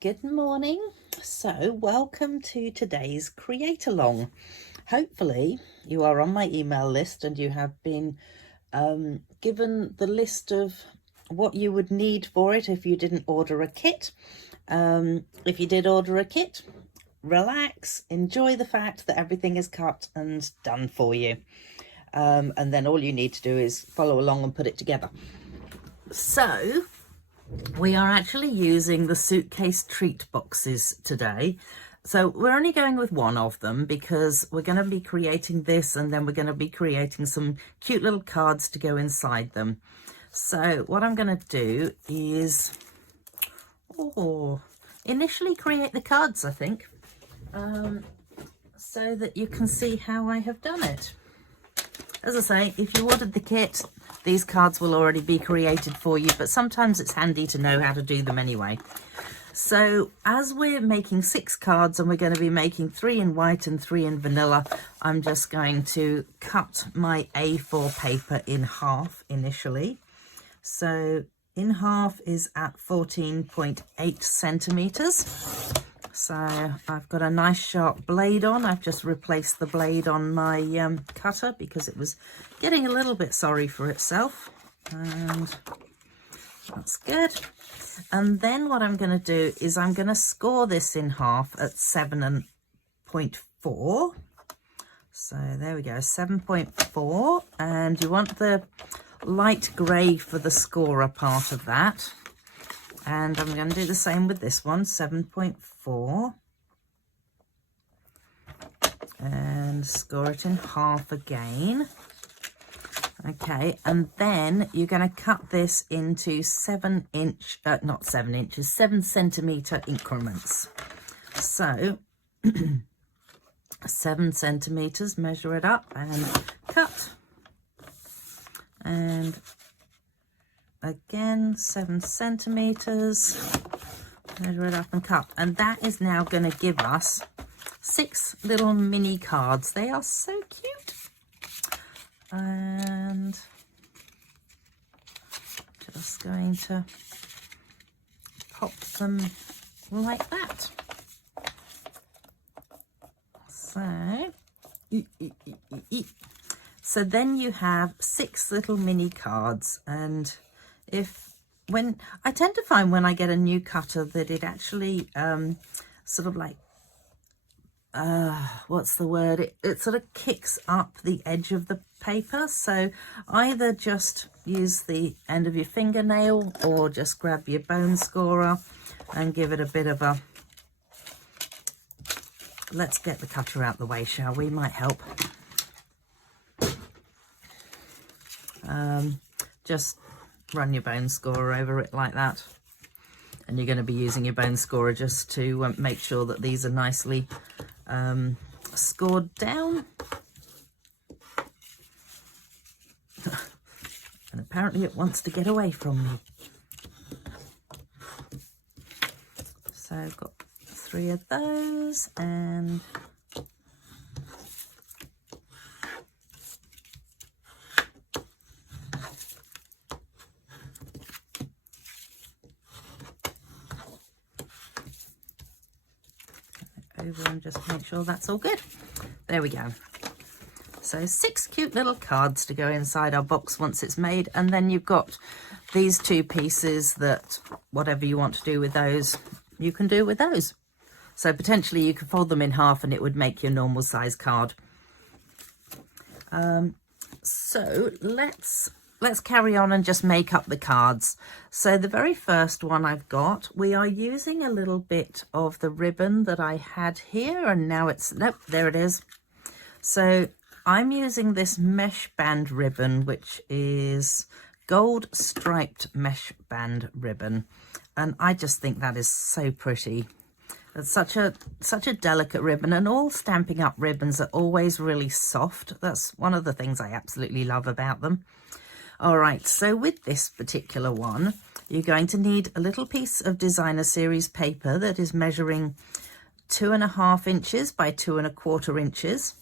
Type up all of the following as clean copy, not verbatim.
Good morning. So welcome to today's Createalong. Hopefully you are on my email list and you have been given the list of what you would need for it if you didn't order a kit. If you did order a kit, relax, enjoy the fact that everything is cut and done for you. And then all you need to do is follow along and put it together. So we are actually using the suitcase treat boxes today. So we're only going with one of them because we're going to be creating this and then we're going to be creating some cute little cards to go inside them. So what I'm going to do is initially create the cards, I think, so that you can see how I have done it. As I say, if you ordered the kit, these cards will already be created for you, but sometimes it's handy to know how to do them anyway. So as we're making 6 cards and we're going to be making 3 in white and 3 in vanilla, I'm just going to cut my A4 paper in half initially. So in half is at 14.8 centimeters. So I've got a nice sharp blade on. I've just replaced the blade on my cutter because it was getting a little bit sorry for itself. And that's good. And then what I'm going to do is I'm going to score this in half at 7.4. So there we go, 7.4. And you want the light grey for the scorer part of that. And I'm going to do the same with this one, 7.4. And score it in half again. Okay, and then you're going to cut this into 7 centimetre increments. So 7 centimetres, measure it up and cut. And again 7 centimeters, measure it up and cut, and that is now going to give us 6 little mini cards. They are so cute. And just going to pop them like that. So then you have 6 little mini cards, and when I tend to find when I get a new cutter that it actually sort of like what's the word, it sort of kicks up the edge of the paper. So either just use the end of your fingernail or just grab your bone scorer and give it a bit of a, let's get the cutter out the way, shall we? Might help. Just run your bone scorer over it like that, and you're going to be using your bone scorer just to make sure that these are nicely scored down. And apparently it wants to get away from me. So I've got 3 of those, and over and just make sure that's all good. There we go. So 6 cute little cards to go inside our box once it's made, and then you've got these 2 pieces that whatever you want to do with those, you can do with those. So potentially you could fold them in half and it would make your normal size card. So let's carry on and just make up the cards. So the very first one I've got, we are using a little bit of the ribbon that I had here, and now it's, nope, there it is. So I'm using this mesh band ribbon, which is gold striped mesh band ribbon, and I just think that is so pretty. It's such a delicate ribbon, and all Stampin' Up ribbons are always really soft. That's one of the things I absolutely love about them. All right, so with this particular one, you're going to need a little piece of designer series paper that is measuring 2.5 inches by 2.25 inches.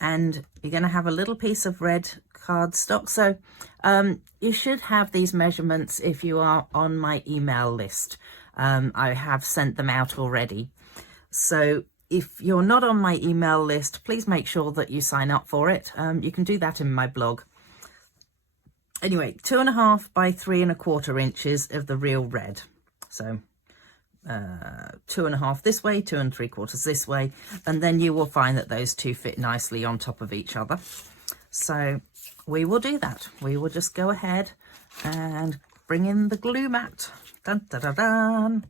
And you're going to have a little piece of red cardstock. So you should have these measurements if you are on my email list. I have sent them out already. So if you're not on my email list, please make sure that you sign up for it. You can do that in my blog. Anyway, 2.5 by 3.25 inches of the real red. So 2.5 this way, 2 3/4 this way, and then you will find that those two fit nicely on top of each other. So we will do that. We will just go ahead and bring in the glue mat. Dun, dun, dun, dun.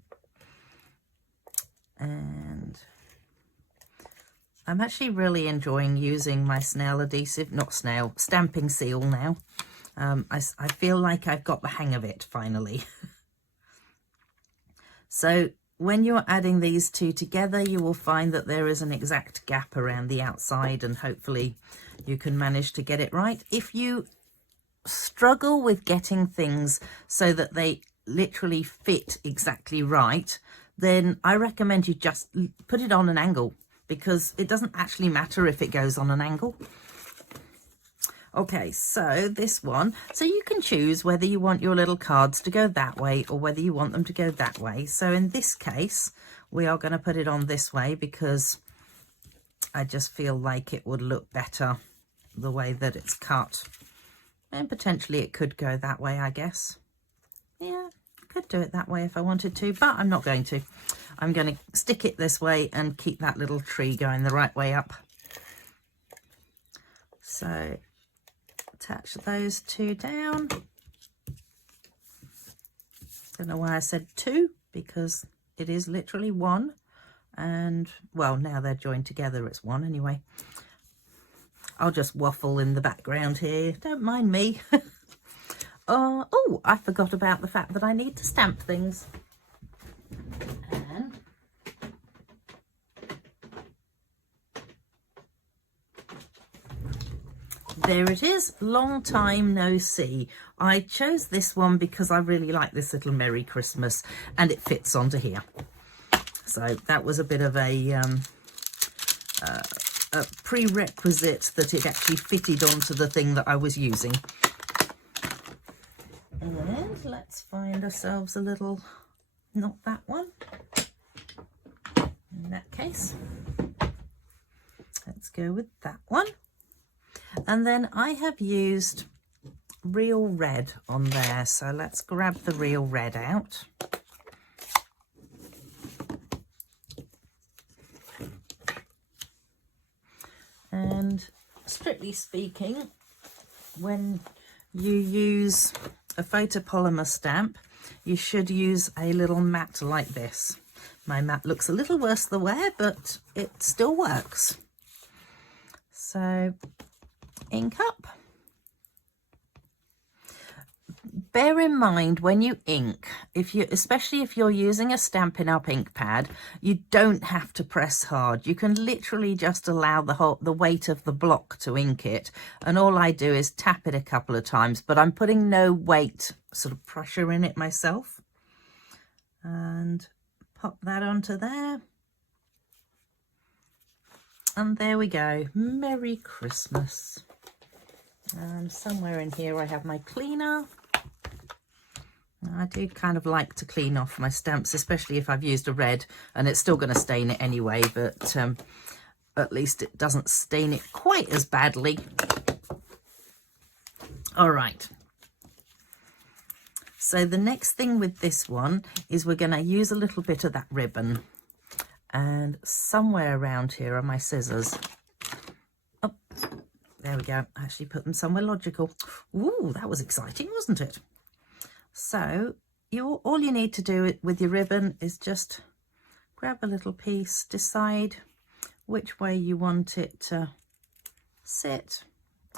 And I'm actually really enjoying using my snail adhesive, not snail, stamping seal now. I feel like I've got the hang of it finally. So when you're adding these two together, you will find that there is an exact gap around the outside, and hopefully you can manage to get it right. If you struggle with getting things so that they literally fit exactly right, then I recommend you just put it on an angle, because it doesn't actually matter if it goes on an angle. Okay, so this one, so you can choose whether you want your little cards to go that way or whether you want them to go that way. So in this case, we are going to put it on this way because I just feel like it would look better the way that it's cut. And potentially it could go that way, I guess. Yeah, could do it that way if I wanted to, but I'm not going to. I'm going to stick it this way and keep that little tree going the right way up. So attach those two down. Don't know why I said two, because it is literally one, and well, now they're joined together, it's one anyway. I'll just waffle in the background here, don't mind me. Oh, I forgot about the fact that I need to stamp things. And there it is, long time no see. I chose this one because I really like this little Merry Christmas, and it fits onto here. So that was a bit of a prerequisite that it actually fitted onto the thing that I was using. And let's find ourselves a little, not that one. In that case, let's go with that one. And then I have used real red on there, so let's grab the real red out. And strictly speaking, when you use a photopolymer stamp, you should use a little mat like this. My mat looks a little worse the wear, but it still works. So ink up. Bear in mind when you ink, especially if you're using a Stampin' Up! Ink pad, you don't have to press hard. You can literally just allow the weight of the block to ink it, and all I do is tap it a couple of times, but I'm putting no weight, sort of pressure in it myself. And pop that onto there. And there we go. Merry Christmas. And somewhere in here I have my cleaner. I do kind of like to clean off my stamps, especially if I've used a red, and it's still going to stain it anyway, but at least it doesn't stain it quite as badly. All right. So the next thing with this one is we're going to use a little bit of that ribbon, and somewhere around here are my scissors. Oh, there we go. I actually put them somewhere logical. Ooh, that was exciting, wasn't it? So all you need to do with your ribbon is just grab a little piece, decide which way you want it to sit.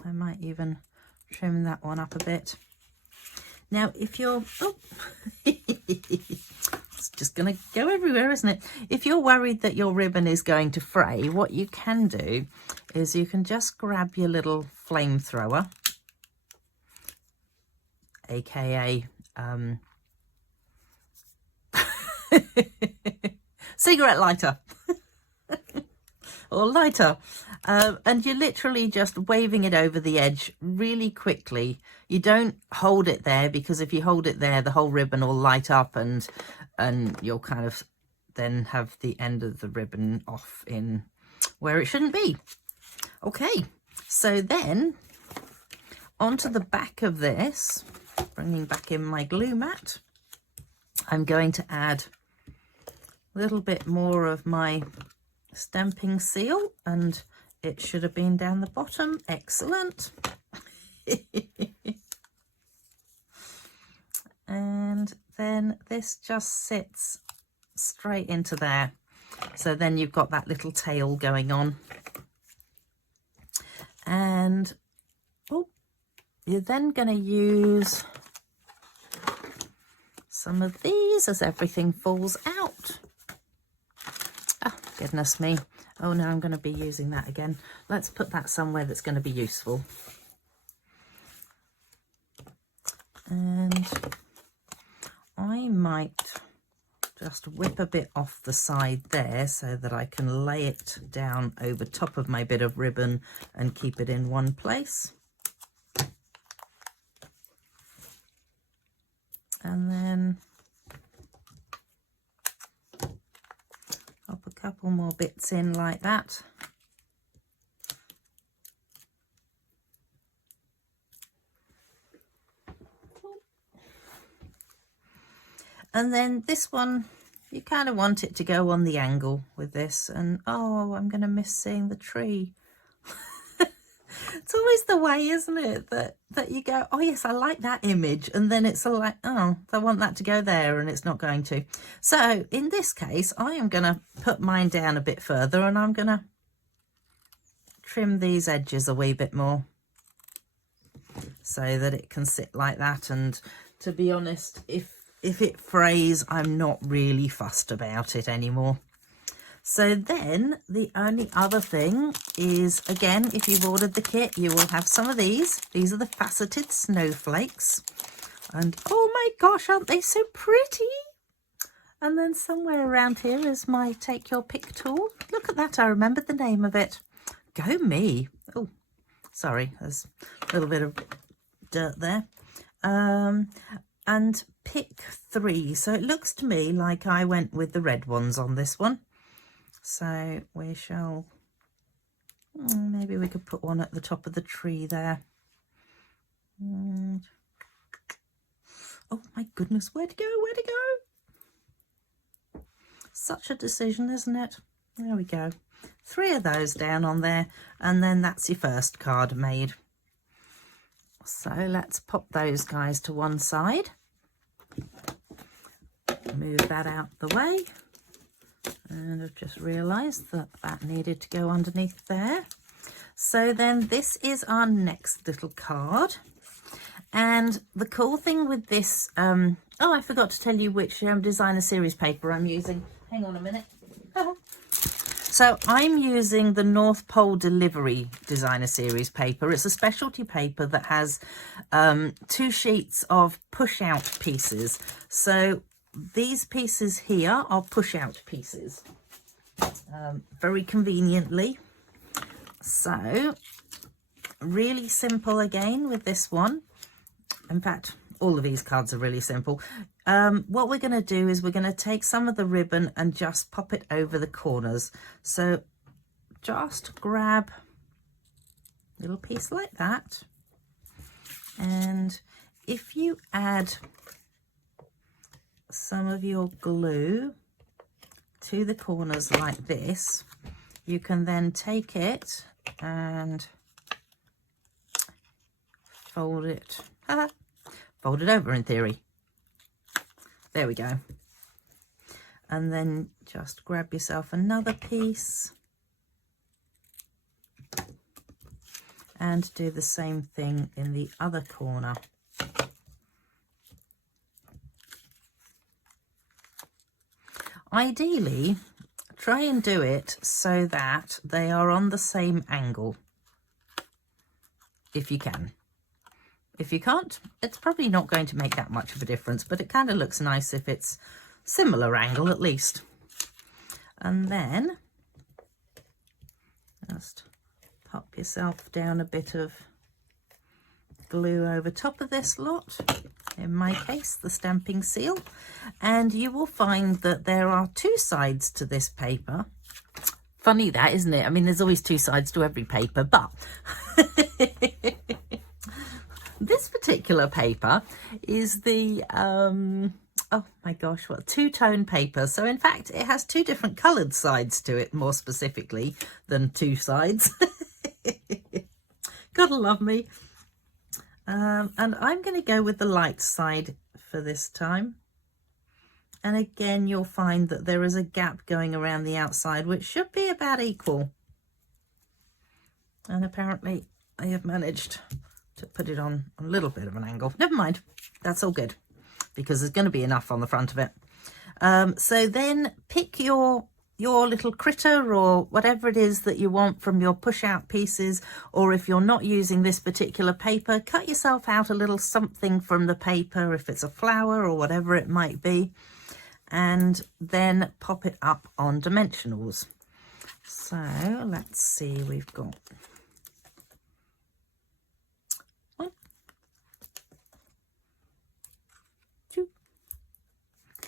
I might even trim that one up a bit. Now if you're, oh, it's just going to go everywhere, isn't it? If you're worried that your ribbon is going to fray, what you can do is you can just grab your little flamethrower, aka cigarette lighter, or lighter. And you're literally just waving it over the edge really quickly. You don't hold it there, because if you hold it there, the whole ribbon will light up and you'll kind of then have the end of the ribbon off in where it shouldn't be. Okay, so then onto the back of this, bringing back in my glue mat, I'm going to add a little bit more of my stamping seal, and it should have been down the bottom. Excellent. And then this just sits straight into there. So then you've got that little tail going on. And you're then going to use some of these as everything falls out. Oh, goodness me. Oh no, I'm going to be using that again. Let's put that somewhere that's going to be useful. And I might just whip a bit off the side there so that I can lay it down over top of my bit of ribbon and keep it in one place. And then pop a couple more bits in like that. And then this one, you kind of want it to go on the angle with this. And oh, I'm going to miss seeing the tree. It's always the way, isn't it? That you go, oh yes, I like that image. And then it's all like, oh, I want that to go there, and it's not going to. So in this case, I am going to put mine down a bit further, and I'm going to trim these edges a wee bit more so that it can sit like that. And to be honest, if it frays, I'm not really fussed about it anymore. So then the only other thing is, again, if you've ordered the kit, you will have some of these. These are the faceted snowflakes. And oh my gosh, aren't they so pretty? And then somewhere around here is my take your pick tool. Look at that, I remembered the name of it. Go me. Oh, sorry, there's a little bit of dirt there. And pick 3. So it looks to me like I went with the red ones on this one. So we shall, maybe we could put one at the top of the tree there. And, oh my goodness, where to go, where to go? Such a decision, isn't it? There we go. 3 of those down on there, and then that's your first card made. So let's pop those guys to one side. Move that out the way. And I've just realised that that needed to go underneath there. So then this is our next little card. And the cool thing with this, oh, I forgot to tell you which designer series paper I'm using. Hang on a minute. So I'm using the North Pole Delivery designer series paper. It's a specialty paper that has 2 sheets of push out pieces. So these pieces here are push out pieces, very conveniently. So really simple again with this one. In fact, all of these cards are really simple. What we're going to do is we're going to take some of the ribbon and just pop it over the corners. So just grab a little piece like that. And if you add some of your glue to the corners like this, you can then take it and fold it over in theory. There we go. And then just grab yourself another piece and do the same thing in the other corner. Ideally, try and do it so that they are on the same angle, if you can. If you can't, it's probably not going to make that much of a difference, but it kind of looks nice if it's similar angle at least. And then just pop yourself down a bit of glue over top of this lot, in my case the stamping seal, and you will find that there are two sides to this paper. Funny that, isn't it? I mean, there's always two sides to every paper, but this particular paper is the oh my gosh, what, two-tone paper. So in fact it has two different colored sides to it, more specifically than two sides. Gotta love me. And I'm going to go with the light side for this time. And again, you'll find that there is a gap going around the outside, which should be about equal. And apparently I have managed to put it on a little bit of an angle. Never mind, that's all good, because there's going to be enough on the front of it. So then pick your little critter or whatever it is that you want from your push out pieces, or if you're not using this particular paper, cut yourself out a little something from the paper, if it's a flower or whatever it might be, and then pop it up on dimensionals. So let's see, we've got 1, 2,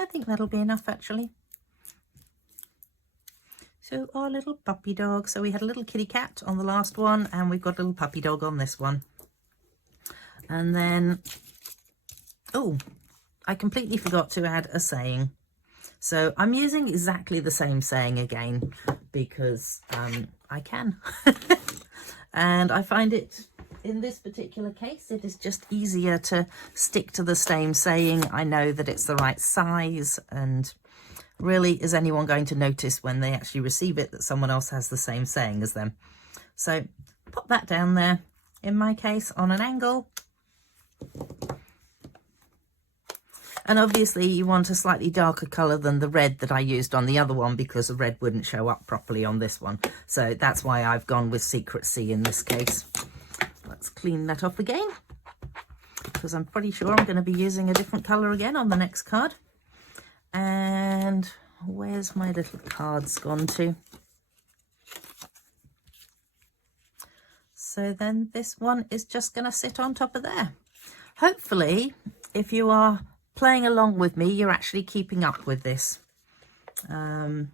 I think that'll be enough actually. So our little puppy dog. So we had a little kitty cat on the last one, and we've got a little puppy dog on this one. And then, oh, I completely forgot to add a saying. So I'm using exactly the same saying again because I can. And I find it, in this particular case, it is just easier to stick to the same saying. I know that it's the right size, and really, is anyone going to notice when they actually receive it that someone else has the same saying as them? So pop that down there, in my case on an angle. And obviously you want a slightly darker colour than the red that I used on the other one, because the red wouldn't show up properly on this one. So that's why I've gone with Secret C in this case. Let's clean that off again, because I'm pretty sure I'm going to be using a different colour again on the next card. And where's my little cards gone to? So then this one is just going to sit on top of there. Hopefully, if you are playing along with me, you're actually keeping up with this. I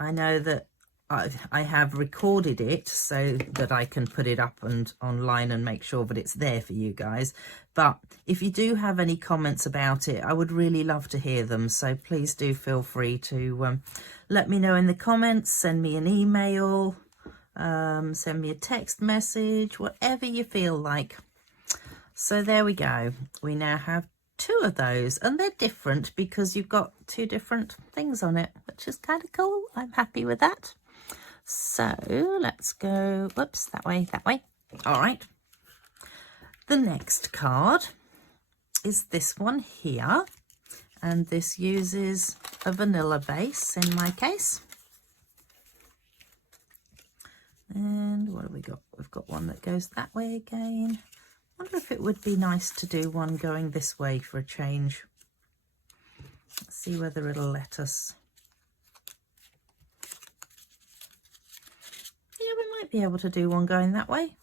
know that I have recorded it so that I can put it up and online and make sure that it's there for you guys. But if you do have any comments about it, I would really love to hear them. So please do feel free to let me know in the comments, send me an email, send me a text message, whatever you feel like. So there we go. We now have 2 of those, and they're different because you've got 2 different things on it, which is kind of cool. I'm happy with that. So let's go, whoops, that way. All right. The next card is this one here, and this uses a vanilla base in my case. And what have we got? We've got one that goes that way again. I wonder if it would be nice to do one going this way for a change. Let's see whether it'll let us. Yeah, we might be able to do one going that way.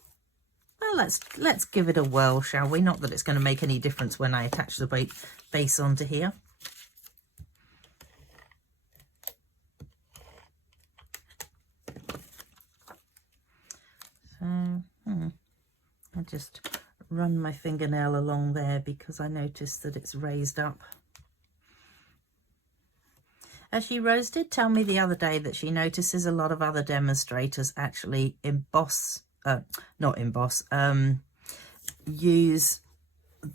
Well, let's give it a whirl, shall we? Not that it's going to make any difference when I attach the base onto here. So, I just run my fingernail along there because I noticed that it's raised up. She Rose did tell me the other day that she notices a lot of other demonstrators actually use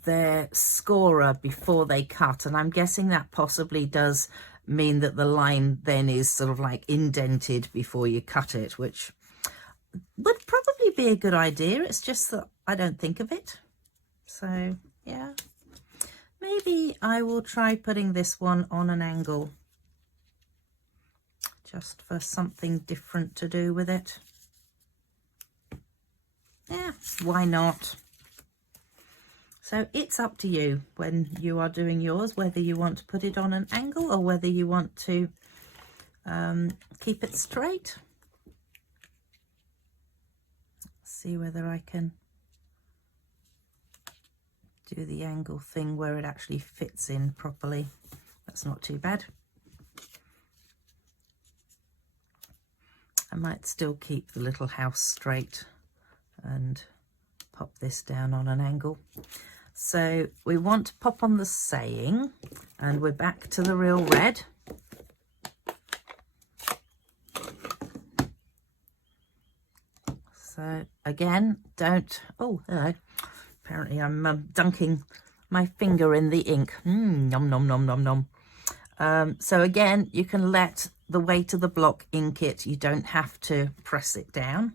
their scorer before they cut, and I'm guessing that possibly does mean that the line then is sort of like indented before you cut it, which would probably be a good idea. It's just that I don't think of it. So yeah, maybe I will try putting this one on an angle just for something different to do with it. Yeah, why not? So it's up to you when you are doing yours, whether you want to put it on an angle or whether you want to keep it straight. see whether I can do the angle thing where it actually fits in properly. That's not too bad. I might still keep the little house straight and pop this down on an angle. So we want to pop on the saying, and we're back to the real red. So again, don't, oh, hello. Apparently I'm dunking my finger in the ink. Nom, nom, nom, nom, nom. So again, you can let the weight of the block ink it. You don't have to press it down.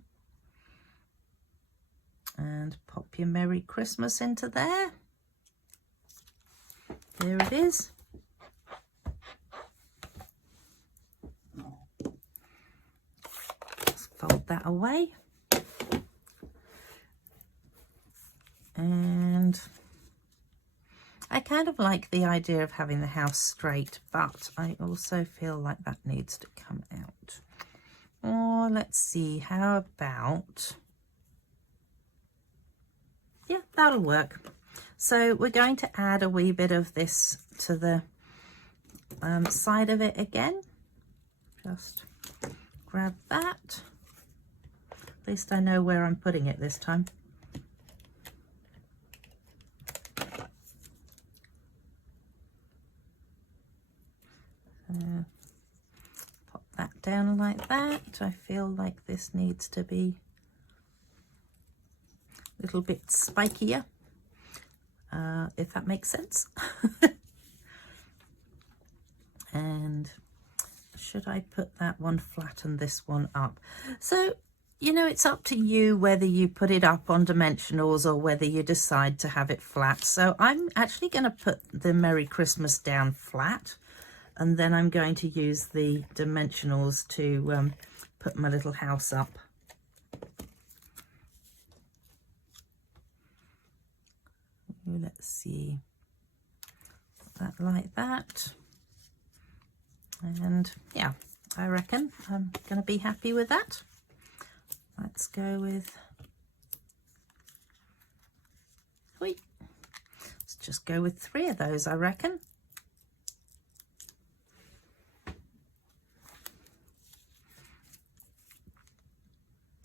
And pop your Merry Christmas into there. There it is. Just fold that away. And I kind of like the idea of having the house straight, but I also feel like that needs to come out. Or let's see, how about, yeah, that'll work. So we're going to add a wee bit of this to the side of it again. Just grab that. At least I know where I'm putting it this time. Pop that down like that. I feel like this needs to be a little bit spikier, if that makes sense. And should I put that one flat and this one up? So, you know, it's up to you whether you put it up on dimensionals or whether you decide to have it flat. So I'm actually going to put the Merry Christmas down flat, and then I'm going to use the dimensionals to put my little house up. Let's see, that like that. And yeah, I reckon I'm going to be happy with that. Let's go with, let's just go with 3 of those, I reckon.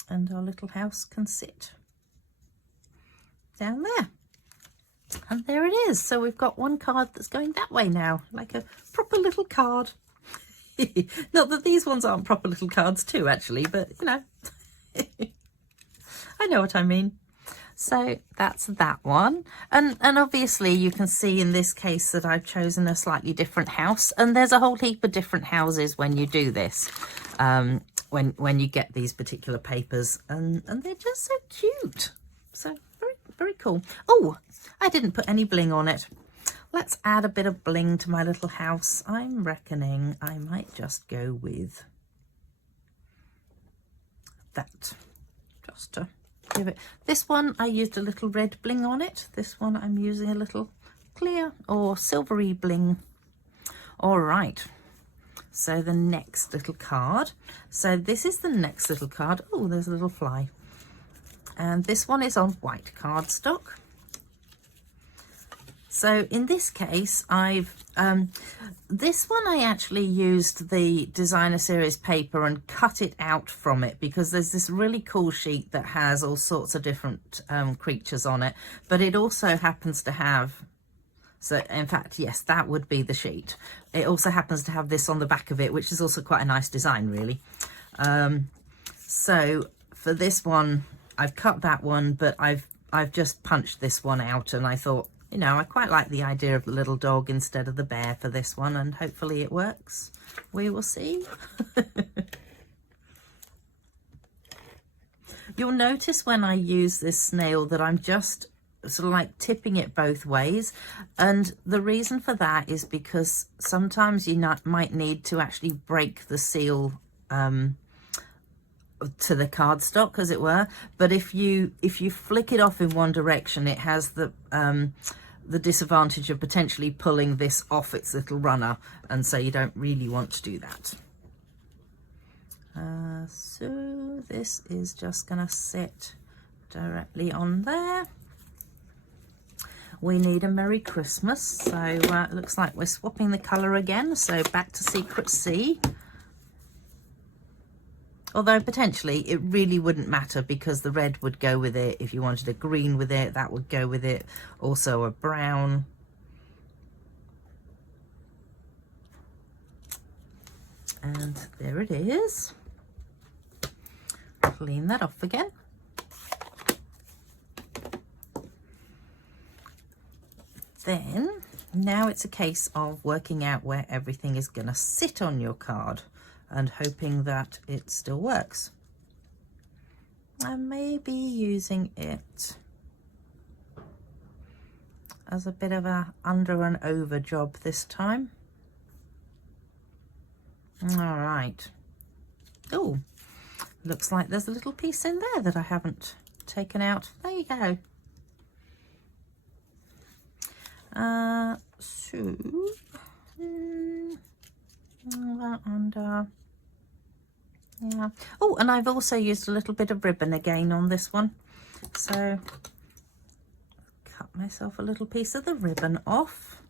And our little house can sit down there. And there it is. So we've got one card that's going that way now, like a proper little card. Not that these ones aren't proper little cards too, actually, but you know, I know what I mean. So that's that one. And obviously you can see in this case that I've chosen a slightly different house, and there's a whole heap of different houses when you do this. When you get these particular papers, and they're just so cute. So very, very cool. Oh, I didn't put any bling on it. Let's add a bit of bling to my little house. I'm reckoning I might just go with that, just to give it. This one I used a little red bling on it. This one I'm using a little clear or silvery bling. All right. So the next little card. So this is the next little card. Oh, there's a little fly. And this one is on white cardstock. So in this case, this one I actually used the designer series paper and cut it out from it, because there's this really cool sheet that has all sorts of different creatures on it, but it also happens to have, so in fact, yes, that would be the sheet. It also happens to have this on the back of it, which is also quite a nice design, really. So for this one, I've cut that one, but I've just punched this one out, and I thought, you know, I quite like the idea of the little dog instead of the bear for this one, and hopefully it works. We will see. You'll notice when I use this snail that I'm just sort of like tipping it both ways, and the reason for that is because sometimes you might need to actually break the seal to the cardstock, as it were. But if you flick it off in one direction, it has the disadvantage of potentially pulling this off its little runner, and so you don't really want to do that. So this is just gonna sit directly on there. We need a Merry Christmas, so it looks like we're swapping the colour again, so back to Secret C. Although potentially it really wouldn't matter because the red would go with it. If you wanted a green with it, that would go with it. Also a brown. And there it is. Clean that off again. Then, now it's a case of working out where everything is going to sit on your card and hoping that it still works. And maybe using it as a bit of a under and over job this time. All right. Oh, looks like there's a little piece in there that I haven't taken out. There you go. Under, yeah. Oh, and I've also used a little bit of ribbon again on this one, so cut myself a little piece of the ribbon off,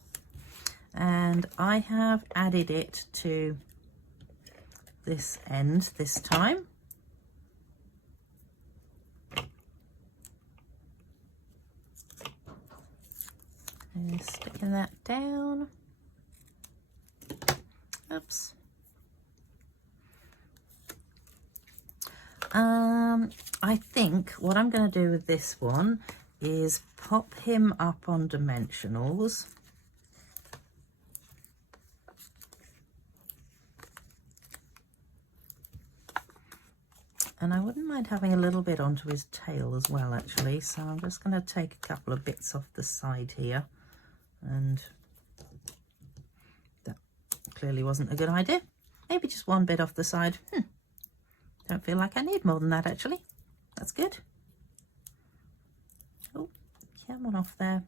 and I have added it to this end this time. And sticking that down. Oops. I think what I'm going to do with this one is pop him up on dimensionals. And I wouldn't mind having a little bit onto his tail as well, actually. So I'm just going to take a couple of bits off the side here. And that clearly wasn't a good idea. Maybe just one bit off the side. Don't feel like I need more than that, actually. That's good. Oh, come on off there.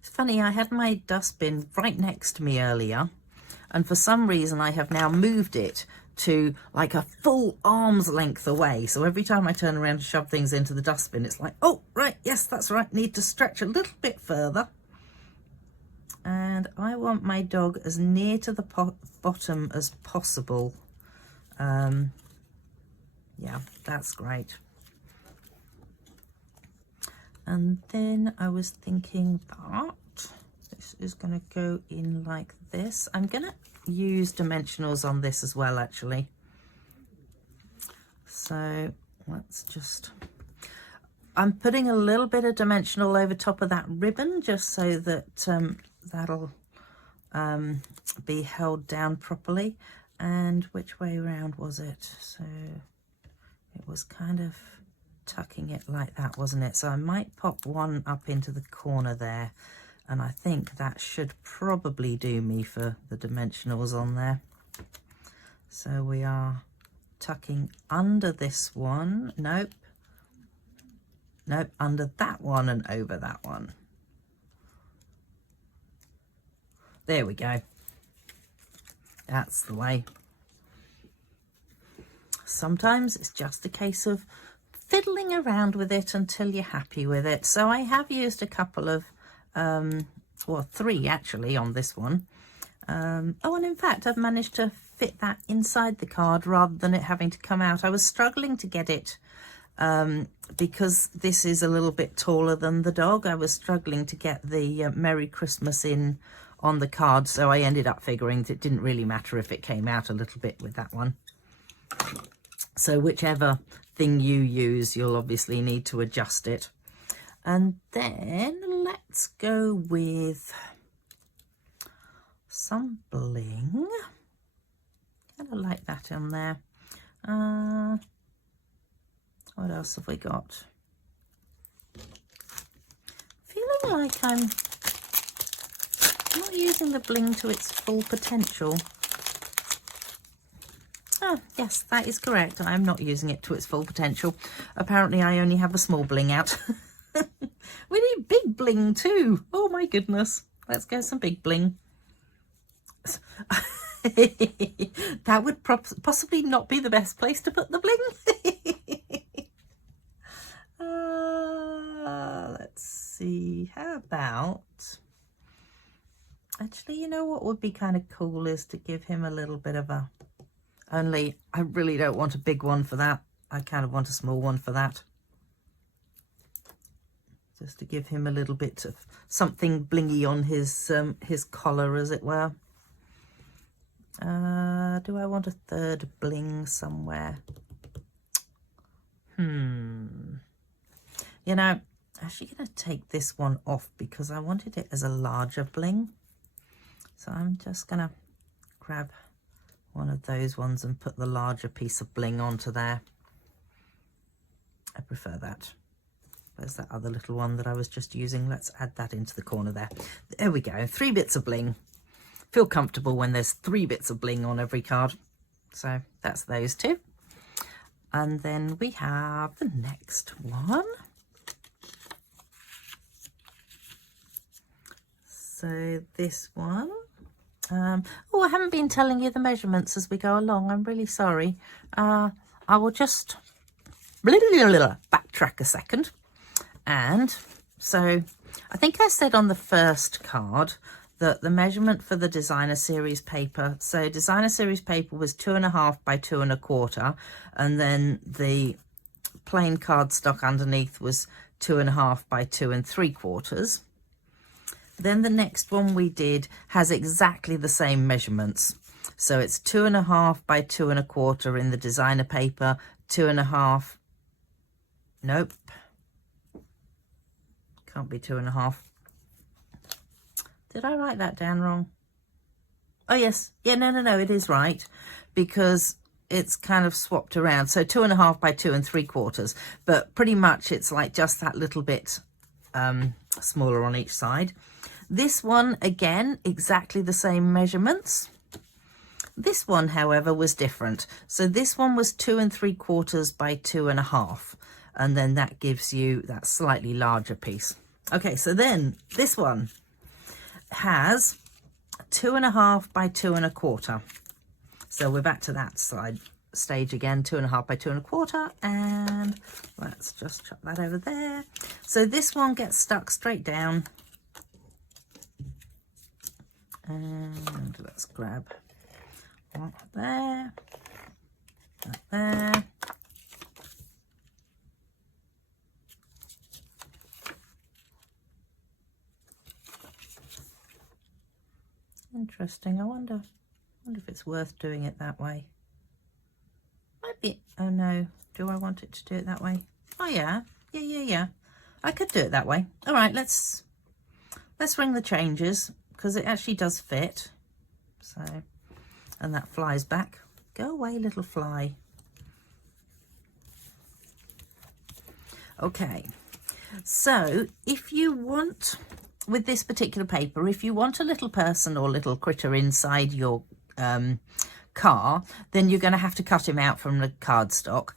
It's funny, I had my dustbin right next to me earlier, and for some reason I have now moved it to like a full arm's length away. So every time I turn around to shove things into the dustbin, it's like, oh, right, yes, that's right, need to stretch a little bit further. And I want my dog as near to the bottom as possible. Yeah, that's great. And then I was thinking that this is going to go in like this. I'm going to use dimensionals on this as well, actually. So let's just... I'm putting a little bit of dimensional over top of that ribbon just so that that'll be held down properly. And which way around was it? So it was kind of tucking it like that, wasn't it? So I might pop one up into the corner there, and I think that should probably do me for the dimensionals on there. So we are tucking under this one. Nope, under that one and over that one. There we go. That's the way. Sometimes it's just a case of fiddling around with it until you're happy with it. So I have used a couple of, well, 3 actually on this one. Oh, and in fact, I've managed to fit that inside the card rather than it having to come out. I was struggling to get it because this is a little bit taller than the dog. I was struggling to get the Merry Christmas in on the card, so I ended up figuring that it didn't really matter if it came out a little bit with that one. So whichever thing you use, you'll obviously need to adjust it. And then let's go with some bling. Kind of like that on there. What else have we got? Feeling like I'm not using the bling to its full potential. Oh, yes, that is correct. I'm not using it to its full potential. Apparently, I only have a small bling out. We need big bling too. Oh my goodness. Let's go some big bling. That would possibly not be the best place to put the bling. Let's see, how about, actually, you know what would be kind of cool is to give him a little bit of a, only I really don't want a big one for that. I kind of want a small one for that. Just to give him a little bit of something blingy on his collar, as it were. Do I want a third bling somewhere? You know, I'm actually going to take this one off because I wanted it as a larger bling. So I'm just going to grab one of those ones and put the larger piece of bling onto there. I prefer that. Where's that other little one that I was just using? Let's add that into the corner there. There we go, 3 bits of bling. Feel comfortable when there's 3 bits of bling on every card. So that's those 2. And then we have the next one. So this one, oh, I haven't been telling you the measurements as we go along. I'm really sorry. I will just backtrack a second. And so I think I said on the first card that the measurement for the designer series paper, so designer series paper was 2.5 by 2 1/4, and then the plain cardstock underneath was 2.5 by 2 3/4. Then the next one we did has exactly the same measurements. So it's 2.5 by 2 1/4 in the designer paper, 2.5, nope, can't be 2.5. Did I write that down wrong? Oh yes, yeah, no, it is right, because it's kind of swapped around. So 2.5 by 2 3/4, but pretty much it's like just that little bit smaller on each side. This one, again, exactly the same measurements. This one, however, was different. So this one was 2 3/4 by 2.5, and then that gives you that slightly larger piece. Okay, so then this one has 2.5 by 2 1/4. So we're back to that stage again, 2.5 by 2 1/4, and let's just chuck that over there. So this one gets stuck straight down. And let's grab one there, that there. Interesting. I wonder if it's worth doing it that way. Might be. Oh no. Do I want it to do it that way? Oh yeah. Yeah. I could do it that way. All right. Let's ring the changes, because it actually does fit. So, and that flies back. Go away, little fly. Okay. So if you want, with this particular paper, if you want a little person or little critter inside your car, then you're going to have to cut him out from the cardstock.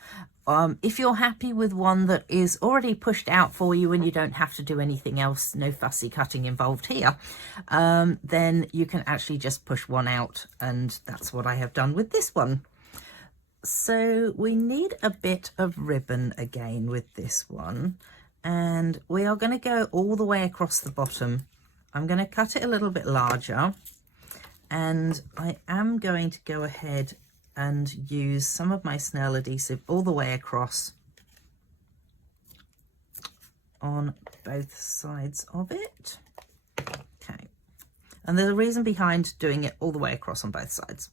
If you're happy with one that is already pushed out for you and you don't have to do anything else, no fussy cutting involved here, then you can actually just push one out, and that's what I have done with this one. So we need a bit of ribbon again with this one, and we are going to go all the way across the bottom. I'm going to cut it a little bit larger, and I am going to go ahead and use some of my Snell adhesive all the way across on both sides of it. Okay, and there's a reason behind doing it all the way across on both sides,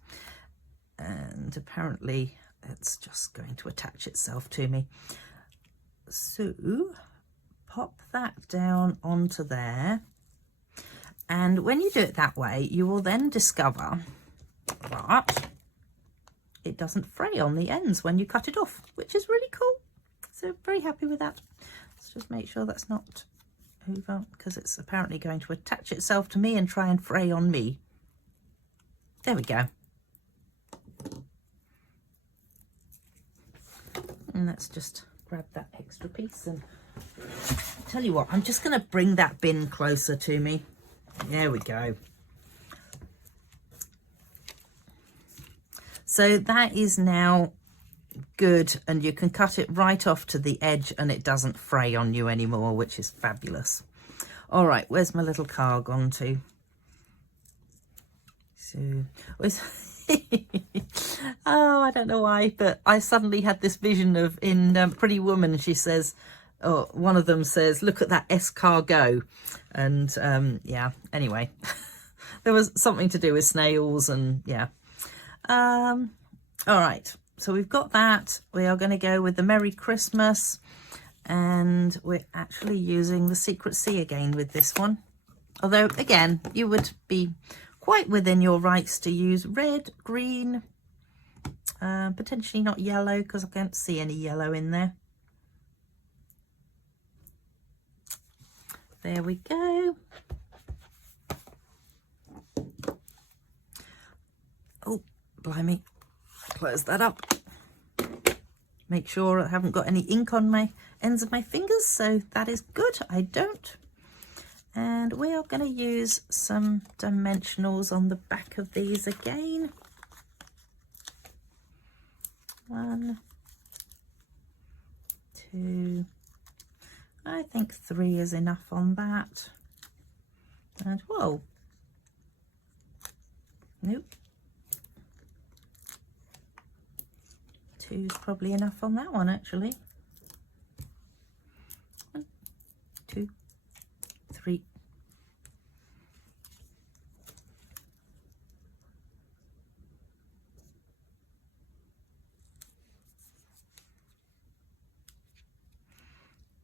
and apparently it's just going to attach itself to me. So pop that down onto there, and when you do it that way, you will then discover that it doesn't fray on the ends when you cut it off, which is really cool. So very happy with that. Let's just make sure that's not over, because it's apparently going to attach itself to me and try and fray on me. There we go. And let's just grab that extra piece, and tell you what, I'm just going to bring that bin closer to me. There we go. So that is now good, and you can cut it right off to the edge and it doesn't fray on you anymore, which is fabulous. All right, where's my little car gone to? So oh, I don't know why, but I suddenly had this vision of in Pretty Woman, she says, oh, one of them says, look at that escargot. And yeah, anyway, there was something to do with snails and yeah. All right, so we've got that. We are going to go with the Merry Christmas, and we're actually using the Secret Sea again with this one. Although, again, you would be quite within your rights to use red, green, potentially not yellow, because I can't see any yellow in there. There we go. Oh, blimey. Close that up. Make sure I haven't got any ink on my ends of my fingers, so that is good. I don't. And we are going to use some dimensionals on the back of these again. 1, 2, I think 3 is enough on that. And whoa, nope, 2 is probably enough on that one actually. 1, 2, 3.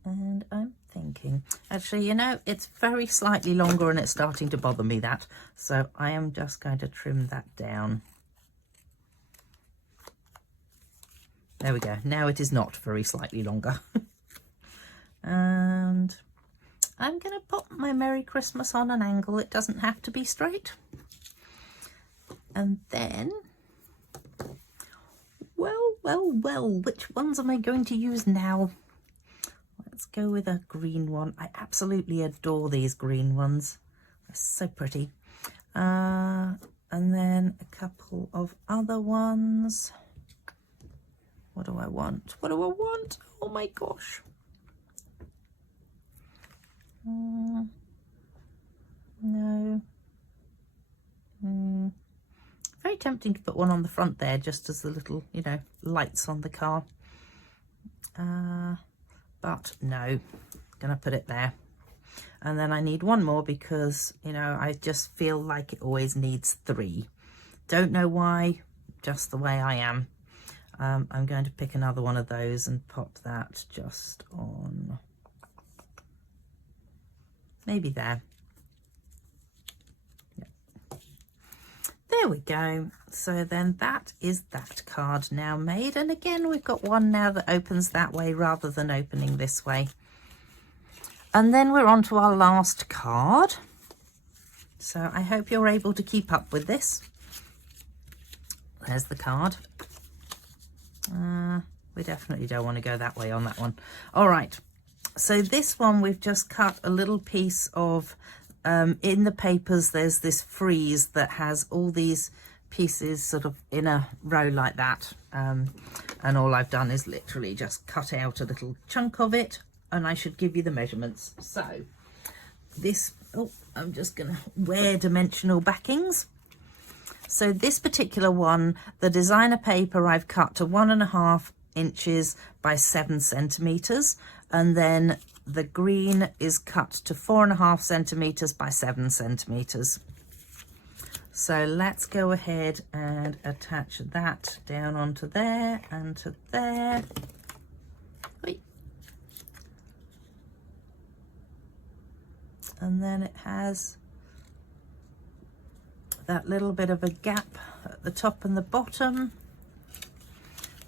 And I'm thinking, actually, you know, it's very slightly longer and it's starting to bother me, that. So I am just going to trim that down. There we go. Now it is not very slightly longer. And I'm going to pop my Merry Christmas on an angle. It doesn't have to be straight. And then, well, which ones am I going to use now? Let's go with a green one. I absolutely adore these green ones. They're so pretty. And then a couple of other ones. What do I want? What do I want? Oh my gosh. No. Very tempting to put one on the front there, just as the little, you know, lights on the car. But no, gonna put it there. And then I need one more because, you know, I just feel like it always needs 3. Don't know why, just the way I am. I'm going to pick another one of those and pop that just on, maybe there. Yeah. There we go. So then that is that card now made. And again, we've got one now that opens that way rather than opening this way. And then we're on to our last card. So I hope you're able to keep up with this. There's the card. We definitely don't want to go that way on that one. All right. So this one, we've just cut a little piece of, in the papers, there's this frieze that has all these pieces sort of in a row like that, and all I've done is literally just cut out a little chunk of it, and I should give you the measurements. So this, oh, I'm just gonna wear dimensional backings. So this particular one, the designer paper, I've cut to 1.5 inches by 7 centimeters, and then the green is cut to 4.5 centimeters by 7 centimeters. So let's go ahead and attach that down onto there and to there. Wait. And then it has that little bit of a gap at the top and the bottom.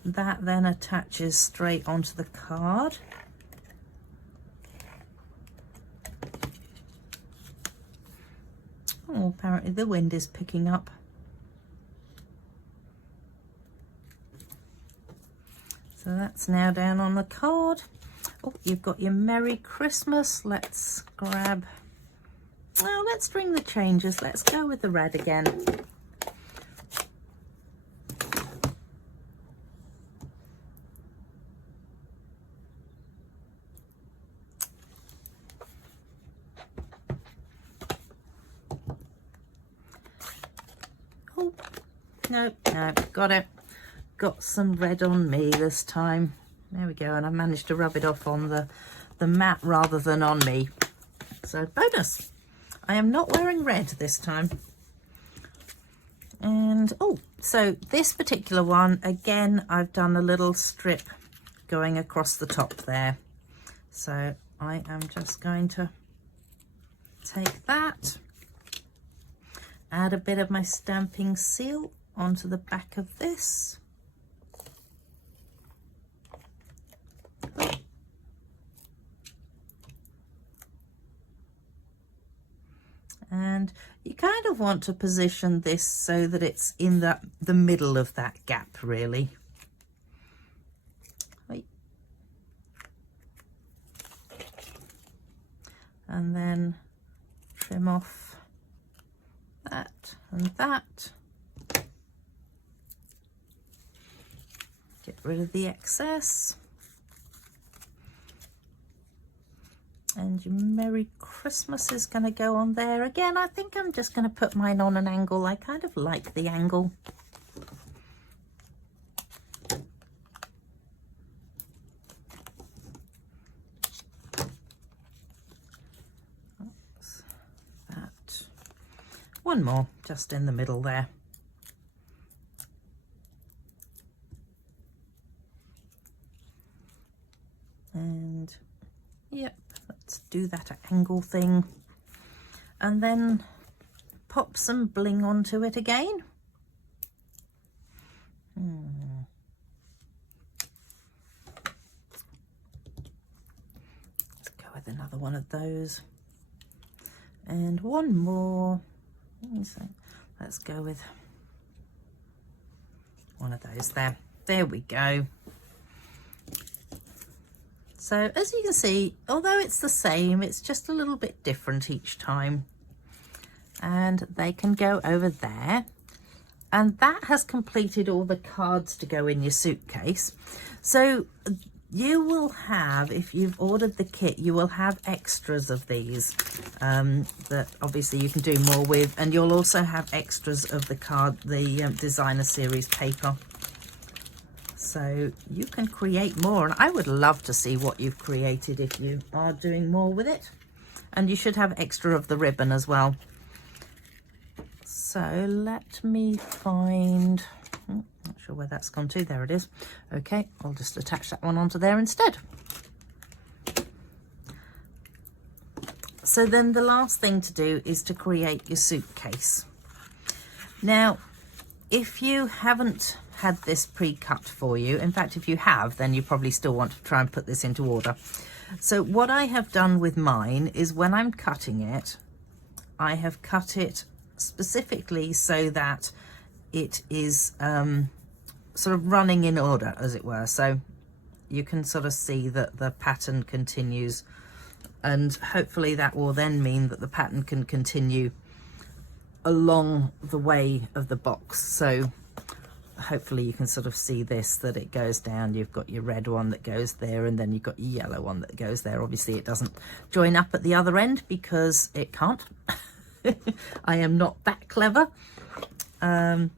That then attaches straight onto the card. Oh, apparently the wind is picking up. So that's now down on the card. Oh, you've got your Merry Christmas. Let's grab, well, let's string the changes. Let's go with the red again. Nope, no, got it. Got some red on me this time. There we go, and I managed to rub it off on the mat rather than on me. So bonus. I am not wearing red this time. And oh, so this particular one, again, I've done a little strip going across the top there. So I am just going to take that, add a bit of my stamping seal onto the back of this. And you kind of want to position this so that it's in the middle of that gap, really. And then trim off that and that. Get rid of the excess. And your Merry Christmas is going to go on there. Again, I think I'm just going to put mine on an angle. I kind of like the angle. Oops, that. One more, just in the middle there. And, yep. Let's do that angle thing and then pop some bling onto it again. Let's go with another one of those and one more. Let's go with one of those there. There we go. So as you can see, although it's the same, it's just a little bit different each time. And they can go over there. And that has completed all the cards to go in your suitcase. So you will have, if you've ordered the kit, you will have extras of these that obviously you can do more with. And you'll also have extras of the card, the designer series paper. So you can create more, and I would love to see what you've created if you are doing more with it. And you should have extra of the ribbon as well. So let me find, not sure where that's gone to, there it is. Okay, I'll just attach that one onto there instead. So then the last thing to do is to create your suitcase. Now, if you haven't had this pre-cut for you, in fact, if you have, then you probably still want to try and put this into order. So what I have done with mine is when I'm cutting it, I have cut it specifically so that it is sort of running in order, as it were. So you can sort of see that the pattern continues, and hopefully that will then mean that the pattern can continue along the way of the box. So hopefully you can sort of see this, that it goes down. You've got your red one that goes there, and then you've got your yellow one that goes there. Obviously it doesn't join up at the other end because it can't. I am not that clever. However,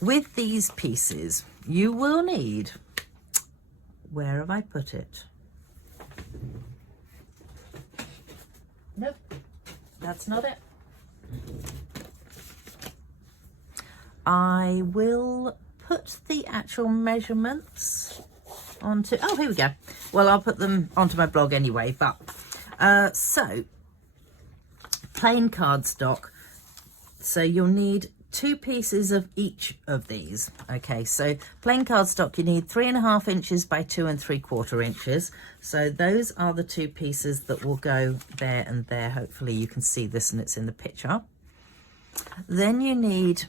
with these pieces you will need, where have I put it? Nope, that's not it. I will put the actual measurements onto, oh, here we go. Well, I'll put them onto my blog anyway, but so plain cardstock. So you'll need 2 pieces of each of these. Okay, so plain cardstock, you need 3.5 inches by 2 3/4 inches. So those are the 2 pieces that will go there and there. Hopefully you can see this and it's in the picture. Then you need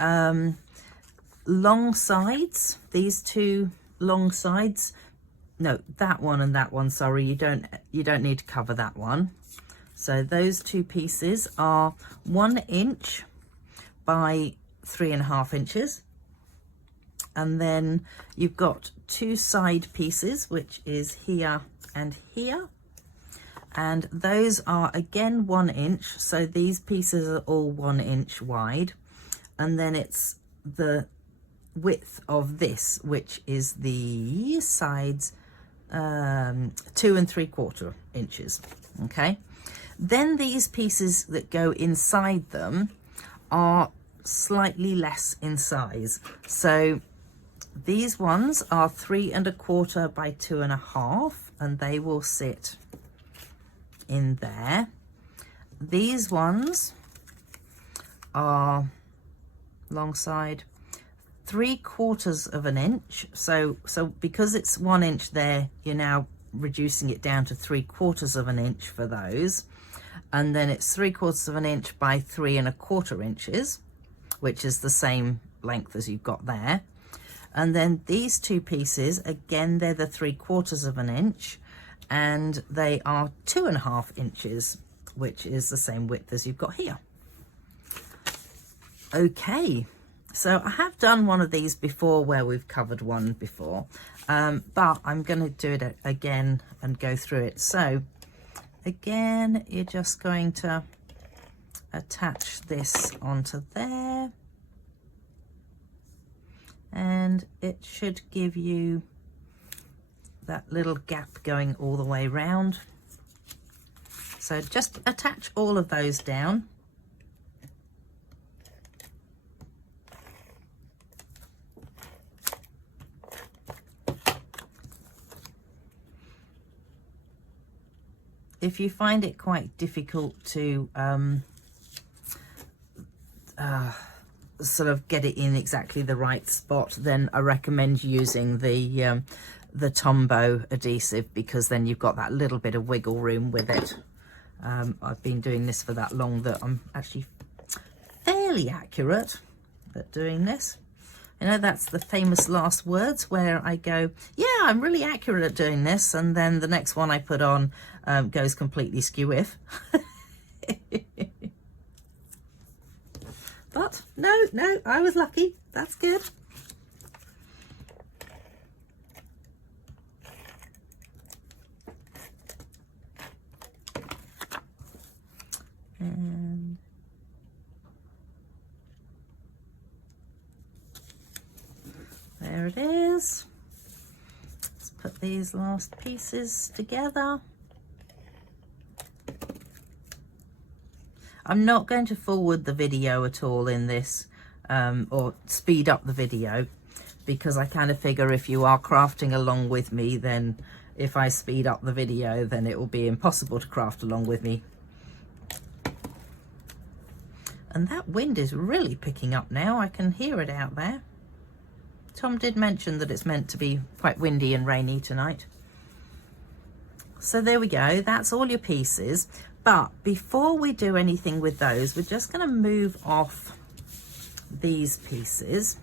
long sides, these 2 long sides. No, that one and that one, sorry, you don't need to cover that one. So those 2 pieces are 1 inch by 3.5 inches. And then you've got 2 side pieces, which is here and here. And those are again 1 inch. So these pieces are all 1 inch wide. and then it's the width of this, which is the sides, 2 3/4 inches. Okay, then these pieces that go inside them are slightly less in size. So these ones are 3 1/4 by 2 1/2, and they will sit in there. These ones are long side 3/4 of an inch. So because it's 1 inch there, you're now reducing it down to 3/4 of an inch for those. And then it's 3/4 of an inch by 3 1/4 inches, which is the same length as you've got there. And then these two pieces, again, they're the 3/4 of an inch, and they are 2 1/2 inches, which is the same width as you've got here. Okay, so I have done one of these before where we've covered one before, but I'm going to do it again and go through it. So again, you're just going to attach this onto there, and it should give you that little gap going all the way round. So just attach all of those down. If you find it quite difficult to sort of get it in exactly the right spot, then I recommend using the Tombow adhesive, because then you've got that little bit of wiggle room with it. I've been doing this for that long that I'm actually fairly accurate at doing this. You know, that's the famous last words where I go, yeah, I'm really accurate at doing this, and then the next one I put on goes completely skew-if. But no, I was lucky. That's good. And there it is. Let's put these last pieces together. I'm not going to forward the video at all in this, or speed up the video, because I kind of figure if you are crafting along with me, then if I speed up the video, then it will be impossible to craft along with me. And that wind is really picking up now. I can hear it out there. Tom did mention that it's meant to be quite windy and rainy tonight. So there we go. That's all your pieces. But before we do anything with those, we're just going to move off these pieces,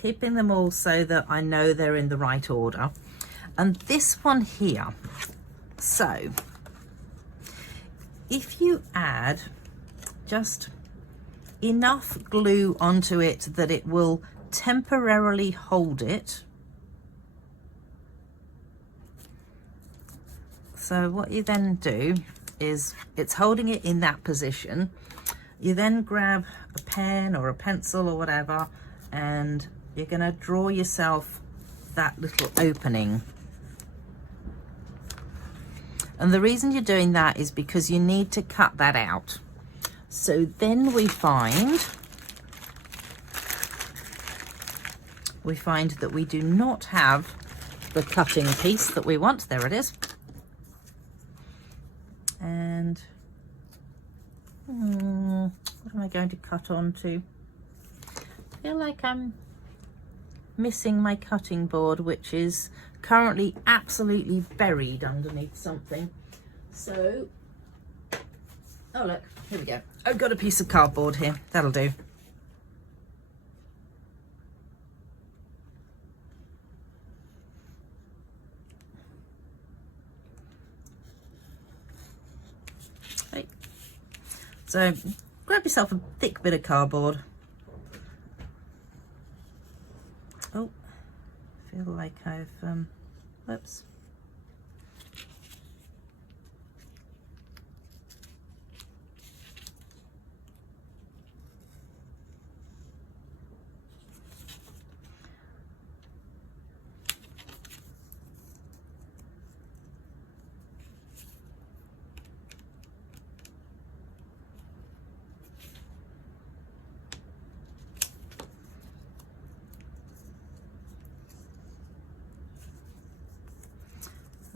keeping them all so that I know they're in the right order. And this one here, so if you add just enough glue onto it that it will temporarily hold it. So what you then do is, it's holding it in that position. You then grab a pen or a pencil or whatever, and you're going to draw yourself that little opening. And the reason you're doing that is because you need to cut that out. So then we find that we do not have the cutting piece that we want. There it is. And what am I going to cut onto? I feel like I'm missing my cutting board, which is currently absolutely buried underneath something. So, oh look, here we go. I've got a piece of cardboard here. That'll do. Okay. So, grab yourself a thick bit of cardboard. Oh, I feel like I've, whoops.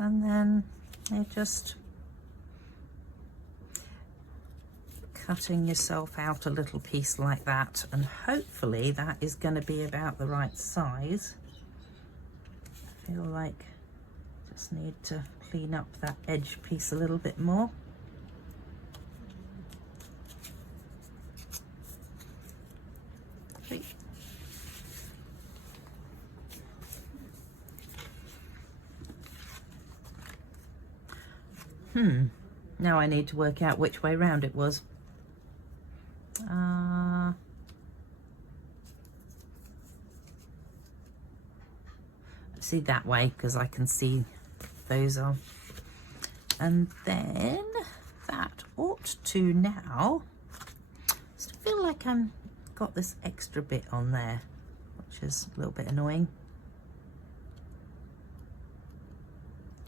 And then you're just cutting yourself out a little piece like that, and hopefully that is going to be about the right size. I feel like I just need to clean up that edge piece a little bit more. Now I need to work out which way round it was. See, that way, because I can see those are. And then that ought to now, I feel like I'm got this extra bit on there, which is a little bit annoying.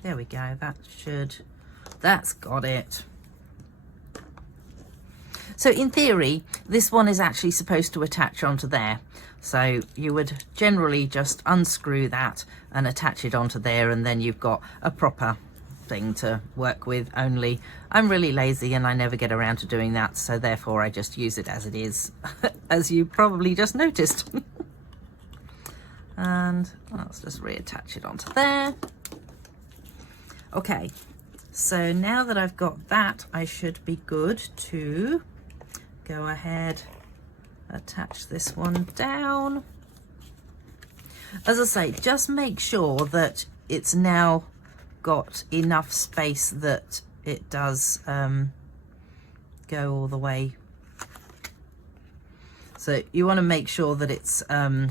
There we go, that's got it. So in theory, this one is actually supposed to attach onto there. So you would generally just unscrew that and attach it onto there, and then you've got a proper thing to work with. Only I'm really lazy and I never get around to doing that, so therefore I just use it as it is, as you probably just noticed. And let's just reattach it onto there. Okay, so now that I've got that, I should be good to go ahead, attach this one down. As I say, just make sure that it's now got enough space that it does go all the way. So you want to make sure that it's I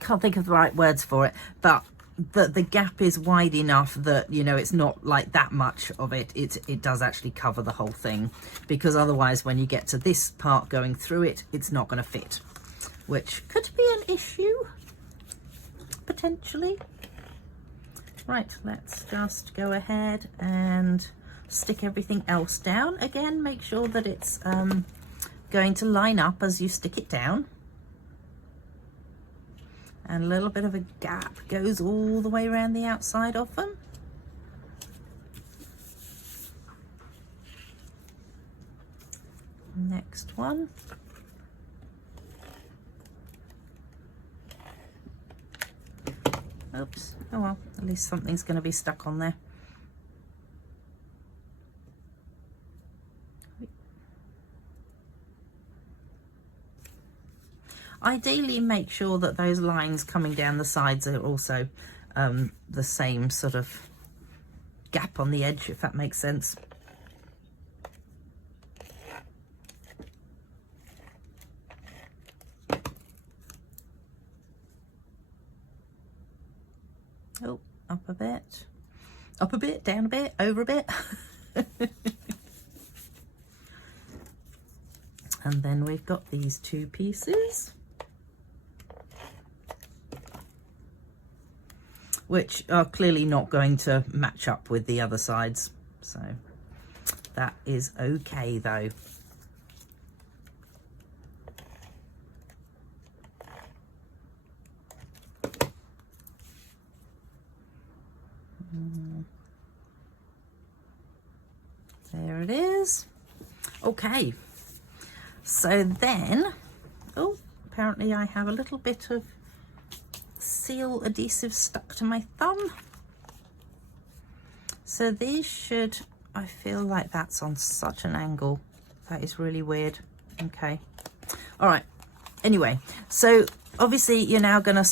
can't think of the right words for it, but that the gap is wide enough that, you know, it's not like that much of it. It does actually cover the whole thing, because otherwise when you get to this part going through it, it's not going to fit, which could be an issue potentially. Right, let's just go ahead and stick everything else down. Again, make sure that it's going to line up as you stick it down. And a little bit of a gap goes all the way around the outside of them. Next one. Oops, oh well, at least something's going to be stuck on there. Ideally, make sure that those lines coming down the sides are also the same sort of gap on the edge, if that makes sense. Oh, up a bit, down a bit, over a bit. And then we've got these two pieces, which are clearly not going to match up with the other sides. So that is okay though. There it is. Okay. So then, oh, apparently I have a little bit of seal adhesive stuck to my thumb. So these should, I feel like that's on such an angle. That is really weird. Okay. All right. Anyway, so obviously you're now going to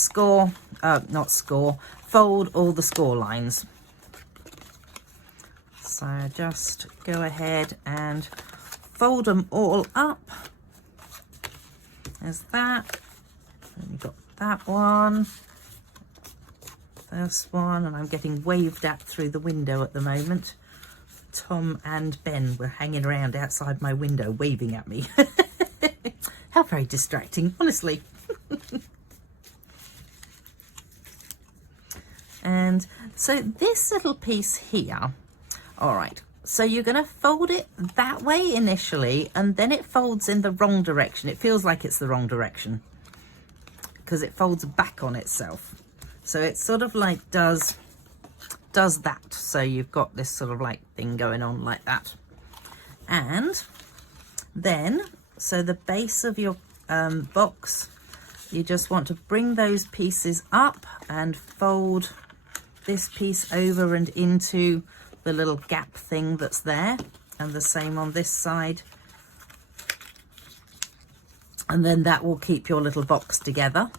fold all the score lines. So just go ahead and fold them all up. There's that. Then you've got that one. This one, and I'm getting waved at through the window at the moment. Tom and Ben were hanging around outside my window waving at me. How very distracting, honestly. And so this little piece here, all right, so you're going to fold it that way initially, and then it folds in the wrong direction. It feels like it's the wrong direction because it folds back on itself. So it sort of like does does that. So you've got this sort of like thing going on like that. And then, so the base of your box, you just want to bring those pieces up and fold this piece over and into the little gap thing that's there, and the same on this side, and then that will keep your little box together.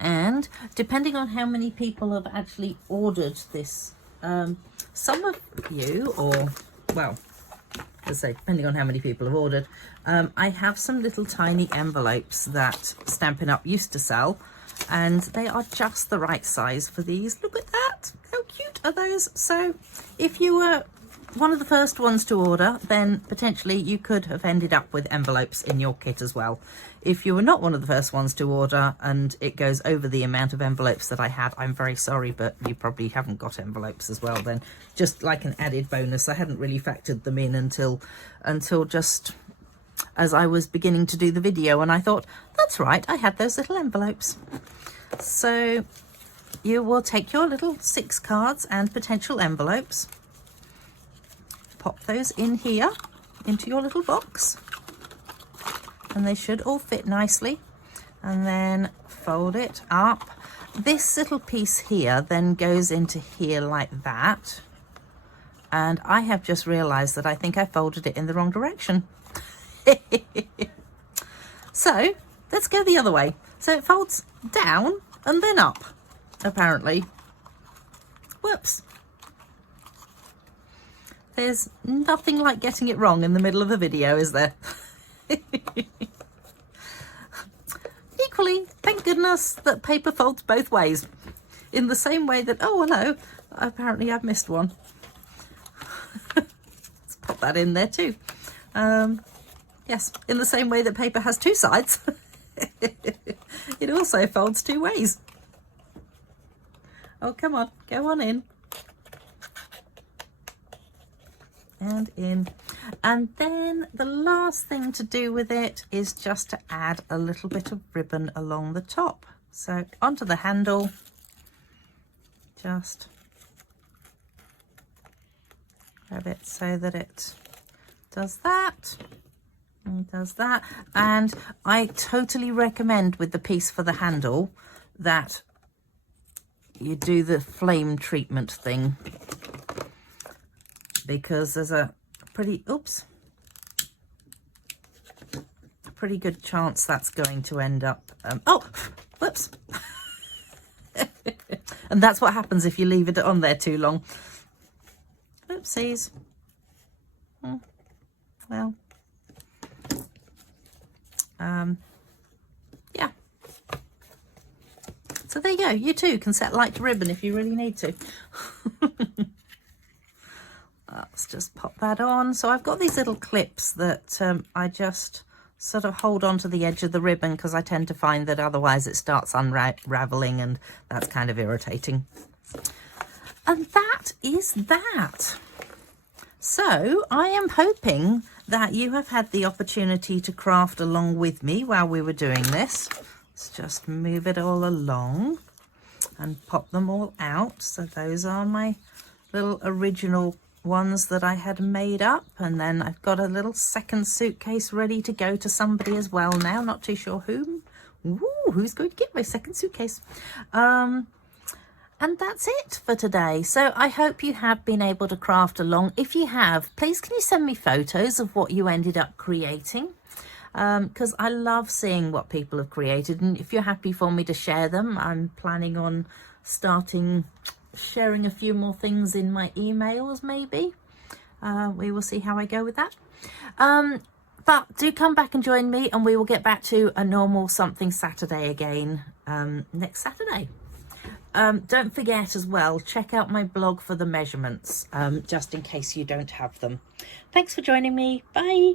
And depending on how many people have actually ordered this, some of you, or well, let's say depending on how many people have ordered, I have some little tiny envelopes that Stampin' Up used to sell, and they are just the right size for these. Look at that, how cute are those? So if you were one of the first ones to order, then potentially you could have ended up with envelopes in your kit as well. If you were not one of the first ones to order and it goes over the amount of envelopes that I had, I'm very sorry, but you probably haven't got envelopes as well then. Just like an added bonus. I hadn't really factored them in until just as I was beginning to do the video, and I thought, that's right, I had those little envelopes. So you will take your little 6 cards and potential envelopes, pop those in here into your little box, and they should all fit nicely, and then fold it up. This little piece here then goes into here like that, and I have just realized that I think I folded it in the wrong direction. So let's go the other way. So it folds down and then up, apparently. Whoops. There's nothing like getting it wrong in the middle of a video, is there? Equally, thank goodness that paper folds both ways. In the same way that, oh hello, apparently I've missed one. Let's pop that in there too. Yes, in the same way that paper has 2 sides, it also folds 2 ways. Oh, come on, go on in. And in. And then the last thing to do with it is just to add a little bit of ribbon along the top. So onto the handle, just grab it so that it does that and does that. And I totally recommend with the piece for the handle that you do the flame treatment thing, because there's a pretty good chance that's going to end up oh whoops. And that's what happens if you leave it on there too long. Oopsies. Well, yeah, so there you go. You too can set light to ribbon if you really need to. Let's just pop that on. So I've got these little clips that I just sort of hold on to the edge of the ribbon, because I tend to find that otherwise it starts unraveling, and that's kind of irritating. And that is that. So I am hoping that you have had the opportunity to craft along with me while we were doing this. Let's just move it all along and pop them all out. So those are my little original ones that I had made up, and then I've got a little second suitcase ready to go to somebody as well now, not too sure whom. Ooh, who's going to get my second suitcase? And that's it for today. So I hope you have been able to craft along. If you have, please can you send me photos of what you ended up creating, because I love seeing what people have created, and if you're happy for me to share them, I'm planning on sharing a few more things in my emails maybe. We will see how I go with that, but do come back and join me, and we will get back to a normal something Saturday again next Saturday. Don't forget as well, check out my blog for the measurements, just in case you don't have them. Thanks for joining me. Bye.